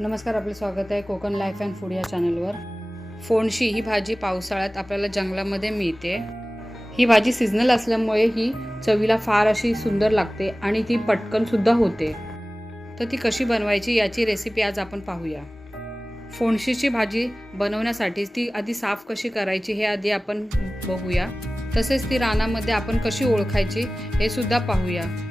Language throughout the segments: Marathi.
नमस्कार आपलं स्वागत आहे कोकण लाईफ अँड फूड या चॅनलवर. फोणशी ही भाजी पावसाळ्यात आपल्याला जंगलामध्ये मिळते. ही भाजी सिजनल असल्यामुळे ही चवीला फार अशी सुंदर लागते आणि ती पटकनसुद्धा होते. तर ती कशी बनवायची याची रेसिपी आज आपण पाहूया. फोणशीची भाजी बनवण्यासाठी ती आधी साफ कशी करायची हे आधी आपण बघूया. तसेच ती रानामध्ये आपण कशी ओळखायची हे सुद्धा पाहूया.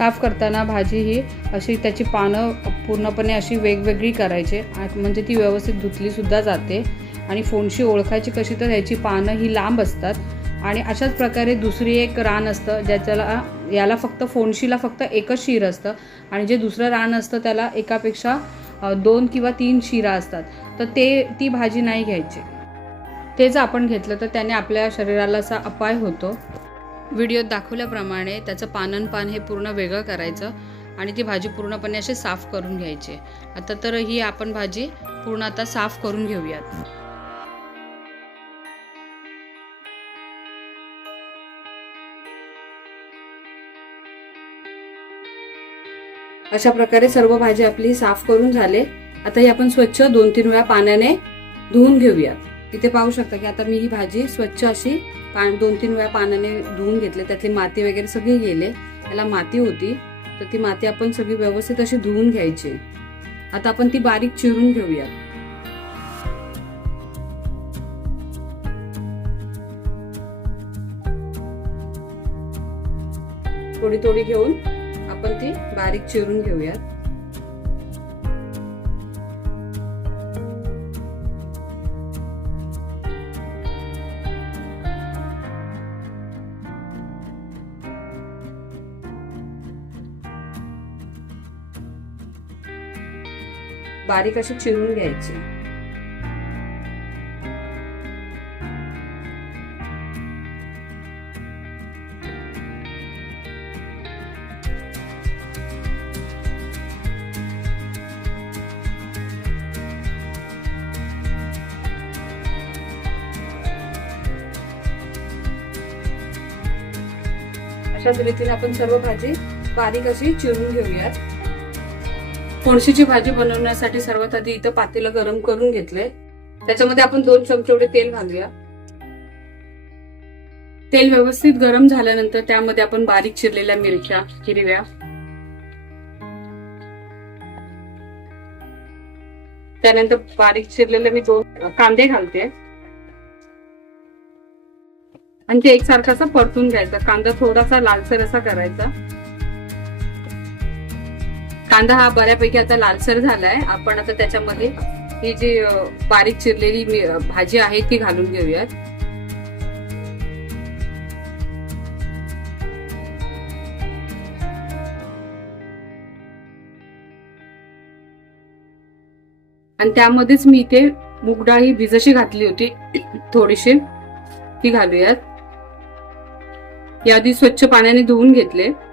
साफ करताना भाजी ही अशी त्याची पानं पूर्णपणे अशी वेगवेगळी करायची. म्हणजे ती व्यवस्थित धुतलीसुद्धा जाते. आणि फोनशी ओळखायची कशी तर ह्याची पानं ही लांब असतात. आणि अशाच प्रकारे दुसरी एक रान असतं ज्याच्याला याला फक्त फोनशीला फक्त एकच शिर असतं. आणि जे दुसरं रान असतं त्याला एकापेक्षा दोन किंवा तीन शिरा असतात. तर ते ती भाजी नाही घ्यायची. ते जर आपण घेतलं तर त्याने आपल्या शरीराला असा अपाय होतो. व्हिडिओत दाखवल्याप्रमाणे त्याचं पानन पान हे पूर्ण वेगळं करायचं आणि ती भाजी पूर्णपणे अशी साफ करून घ्यायची. आता तर ही आपण भाजी पूर्ण आता साफ करून घेऊयात. अशा प्रकारे सर्व भाजी आपली साफ करून झाले. आता ही आपण स्वच्छ दोन तीन वेळा पाण्याने धुवून घेऊयात. इथे पाहू शकता की आता मी ही भाजी स्वच्छ अशी पान दोन तीन वेळा पाण्याने धुवून घेतले. त्यातली माती वगैरे सगळी गेले. त्याला माती होती. तर ती माती आपण सगळी व्यवस्थित अशी धुवून घ्यायची. आता आपण ती बारीक चिरून घेऊया. थोडी थोडी घेऊन आपण ती बारीक चिरून घेऊयात. बारीक अशी चिरून घ्यायची. अशाच रीतीने आपण सर्व भाजी बारीक अशी चिरून घेऊयात. फणशीची भाजी बनवण्यासाठी सर्वात आधी इथं पातेलं गरम करून घेतलंय. त्याच्यामध्ये आपण दोन चमचे तेल घालूया. तेल व्यवस्थित गरम झाल्यानंतर त्यामध्ये आपण बारीक चिरलेल्या मिरच्या हिरव्या. त्यानंतर बारीक चिरलेले मी दोन कांदे घालते. आणि ते एकसारखा असा परतून घ्यायचा. कांदा थोडासा लालसर असा करायचा. कांदा हा बऱ्यापैकी आता लालसर झालाय. आपण आता त्याच्यामध्ये ही जी बारीक चिरलेली भाजी आहे ती घालून घेऊयात. आणि त्यामध्येच मी इथे मुगडाळ ही भिजशी घातली होती. थोडीशी. ती घालूयात. याआधी स्वच्छ पाण्याने धुवून घेतले.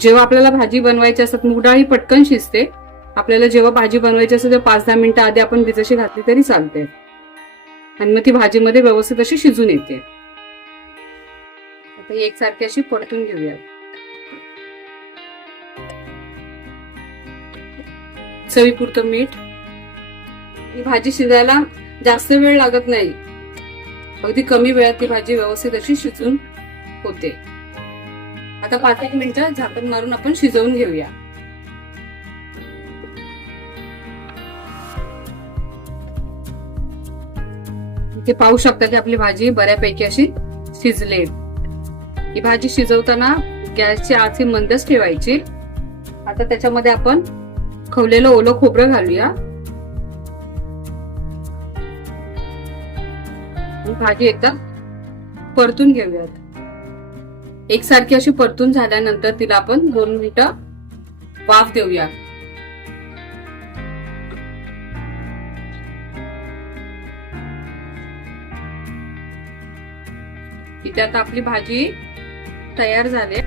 जेव्हा आपल्याला भाजी बनवायची असतात मूग डाळ ही पटकन शिजते. आपल्याला जेव्हा भाजी बनवायची असेल तेव्हा पाच दहा मिनिटं आधी आपण भिजशी घातली तरी चालते. आणि मग ती भाजीमध्ये व्यवस्थित अशी शिजून येते. आता ही एकसारखी अशी परतून घेऊया. चवीपुरतं मीठ. ही भाजी शिजायला जास्त वेळ लागत नाही. अगदी कमी वेळात ती भाजी व्यवस्थित अशी शिजून होते. आता पाच एक मिनिटं झाकण मारून आपण शिजवून घेऊया. इथे पाहू शकता की आपली भाजी बऱ्यापैकी अशी शिजले ही भाजी शिजवताना गॅसची आची मंदच ठेवायची. आता त्याच्यामध्ये आपण खवलेलं ओलं खोबरं घालूया. भाजी एकदा परतून घेऊयात. एकसारखी अशी परतून झाल्यानंतर तिला आपण दोन मिनिटं वाफ देऊया. इथे आता आपली भाजी तयार झाली.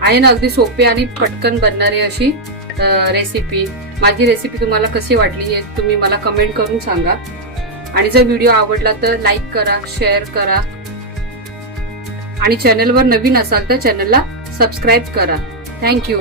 आहे ना अगदी सोपी आणि पटकन बनणारी अशी रेसिपी माझी रेसिपी तुम्हाला कशी वाटली हे तुम्ही मला कमेंट करून सांगा. आणि जर व्हिडिओ आवडला तर लाईक करा शेअर करा. आणि चॅनलवर नवीन असाल तर चॅनलला सबस्क्राईब करा. थँक्यू